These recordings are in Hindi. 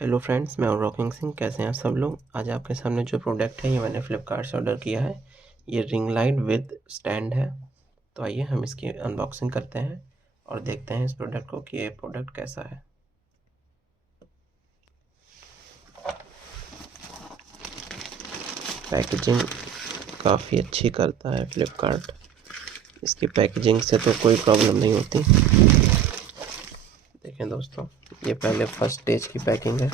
हेलो फ्रेंड्स, मैं हूं रॉकिंग सिंह। कैसे हैं आप सब लोग। आज आपके सामने जो प्रोडक्ट है ये मैंने फ्लिपकार्ट से ऑर्डर किया है। ये रिंग लाइट विद स्टैंड है। तो आइए हम इसकी अनबॉक्सिंग करते हैं और देखते हैं इस प्रोडक्ट को कि ये प्रोडक्ट कैसा है। पैकेजिंग काफ़ी अच्छी करता है फ्लिपकार्ट। इसकी पैकेजिंग से तो कोई प्रॉब्लम नहीं होती। देखें दोस्तों, ये पहले फर्स्ट स्टेज की पैकिंग है।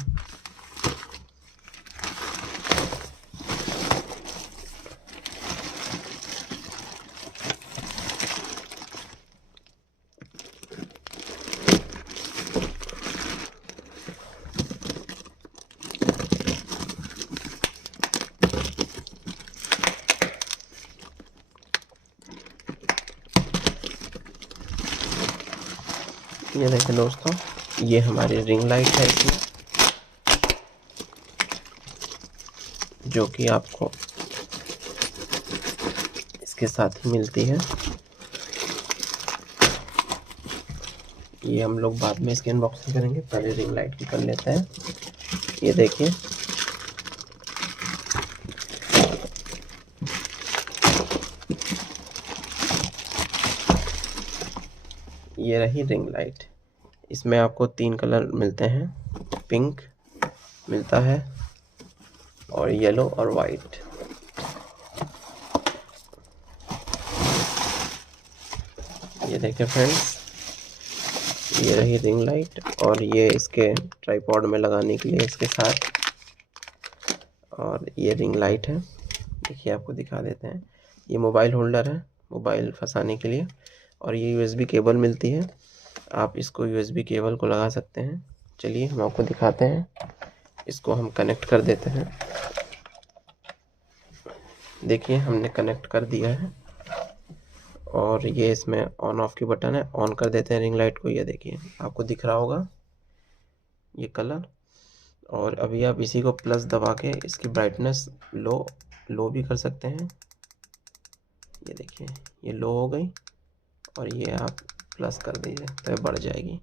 ये देखें दोस्तों, ये हमारी रिंग लाइट है इसमें, जो कि आपको इसके साथ ही मिलती है। ये हम लोग बाद में इसकी अनबॉक्सिंग करेंगे, पहले रिंग लाइट की कर लेते हैं। ये देखिए, ये रही रिंग लाइट। इसमें आपको 3 कलर मिलते हैं, पिंक मिलता है और येलो और वाइट। ये देखें फ्रेंड्स, ये रही रिंग लाइट और ये इसके ट्राइपॉड में लगाने के लिए इसके साथ। और ये रिंग लाइट है, देखिए आपको दिखा देते हैं। ये मोबाइल होल्डर है, मोबाइल फंसाने के लिए। और ये यूएसबी केबल मिलती है, आप इसको यूएसबी केबल को लगा सकते हैं। चलिए हम आपको दिखाते हैं। इसको हम कनेक्ट कर देते हैं। देखिए हमने कनेक्ट कर दिया है और ये इसमें ऑन ऑफ की बटन है। ऑन कर देते हैं रिंग लाइट को। ये देखिए आपको दिख रहा होगा ये कलर। और अभी आप इसी को प्लस दबा के इसकी ब्राइटनेस लो भी कर सकते हैं। ये देखिए ये लो हो गई और ये आप प्लस कर दीजिए तो ये बढ़ जाएगी।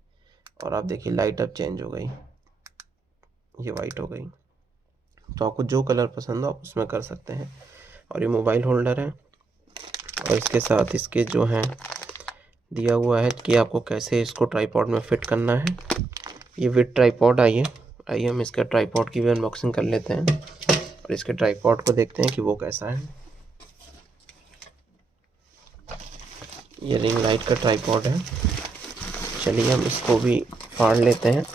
और आप देखिए लाइट अब चेंज हो गई, ये वाइट हो गई। तो आपको जो कलर पसंद हो आप उसमें कर सकते हैं। और ये मोबाइल होल्डर है और इसके साथ इसके जो हैं दिया हुआ है कि आपको कैसे इसको ट्राइपॉड में फिट करना है। ये विद ट्राइपॉड। आइए हम इसका ट्राइपॉड की भी अनबॉक्सिंग कर लेते हैं और इसके ट्राइपॉड को देखते हैं कि वो कैसा है। ये रिंग लाइट का ट्राइपॉड है। चलिए हम इसको भी फाड़ लेते हैं।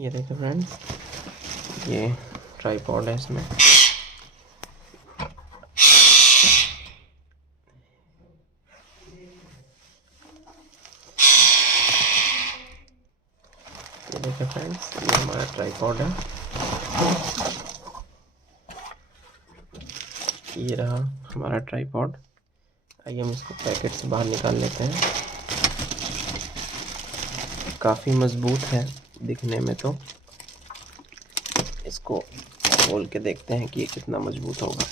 ये देखिए फ्रेंड्स, ये ट्राइपॉड है इसमें। ये देखिए फ्रेंड्स, ये हमारा ट्राइपॉड है। ये रहा हमारा ट्राइपॉड। आइए हम इसको पैकेट से बाहर निकाल लेते हैं। काफ़ी मज़बूत है दिखने में, तो इसको खोल के देखते हैं कि ये कितना मज़बूत होगा।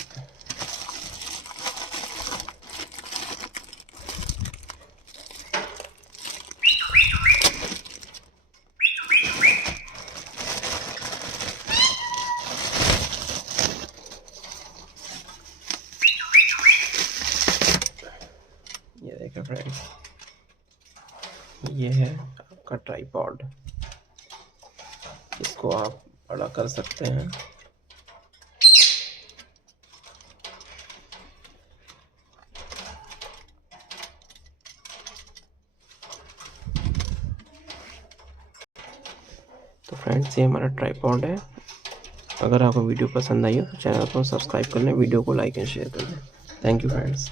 ये देखिए फ्रेंड्स, ये है आपका ट्राइपॉड। इसको आप बड़ा कर सकते हैं। तो फ्रेंड्स, ये हमारा ट्राइपॉड है। अगर आपको वीडियो पसंद आई हो तो चैनल को सब्सक्राइब कर लें, वीडियो को लाइक एंड शेयर कर दें। Thank you friends.